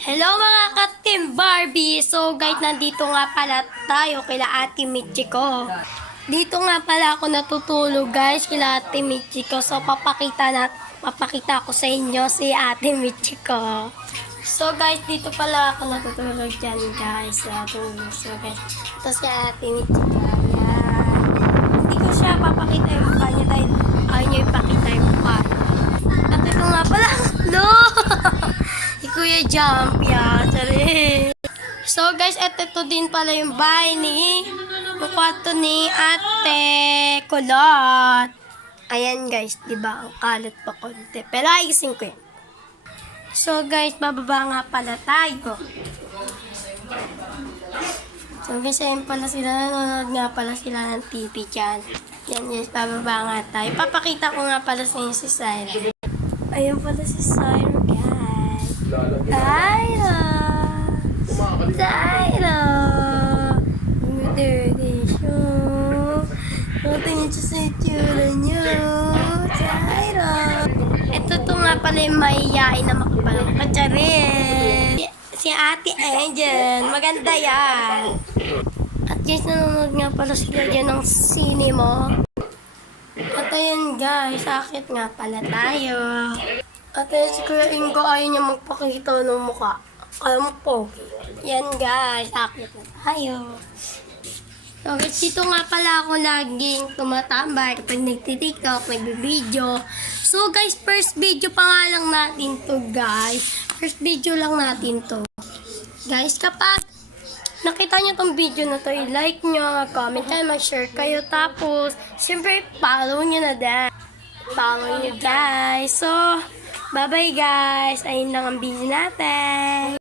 Hello mga ka-Team Barbie! So guys, nandito nga pala tayo kila Ate Michiko. Dito nga pala ako natutulog guys kila Ate Michiko. So papakita ko sa inyo si Ate Michiko. So guys, dito pala ako natutulog dyan guys. So guys, ito si Ate Michiko. Yan. Hindi ko siya papakita yung mukha niya dahil ayaw niya ipakita yung mukha niya. At ito nga pala, no! Si Kuya Jump, ya. Sorry. So guys, ito din pala yung bahay yung kwarto ni Ate Kulot. Ayan guys, diba? Ang kalat pa konti. Pero ayusin ko yun. So guys, bababa nga pala tayo. So guys, ayun pala sila. Nanonood nga pala sila ng TV dyan. Yan guys, bababa nga tayo. Papakita ko nga pala sa inyo si Syra. Ayun pala si Syra guys. Syra! Syra! Moderation. Tingin siya sa itsura niyo. Syra! Ito nga pala yung mahihain na makapalang katsarin. Si Ate Angel. Maganda yan. At guys, nanonood nga pala sila dyan ng sine mo. At ayun guys, sakit nga pala tayo. At ayun si Kuya Ingo ayaw niya magpakita ng mukha. Alam mo po. Yan guys, sakit na tayo. So guys, dito nga pala ako laging tumatambay kapag nagtitiktok, nagbibideo. So guys, first video pa nga lang natin to guys. First video lang natin to. Guys, kapag nakita nyo tong video na to, i-like nyo, comment kayo, mag-share kayo, tapos, siyempre, follow nyo na din. Follow nyo guys. So, bye-bye guys. Ayun lang ang video natin.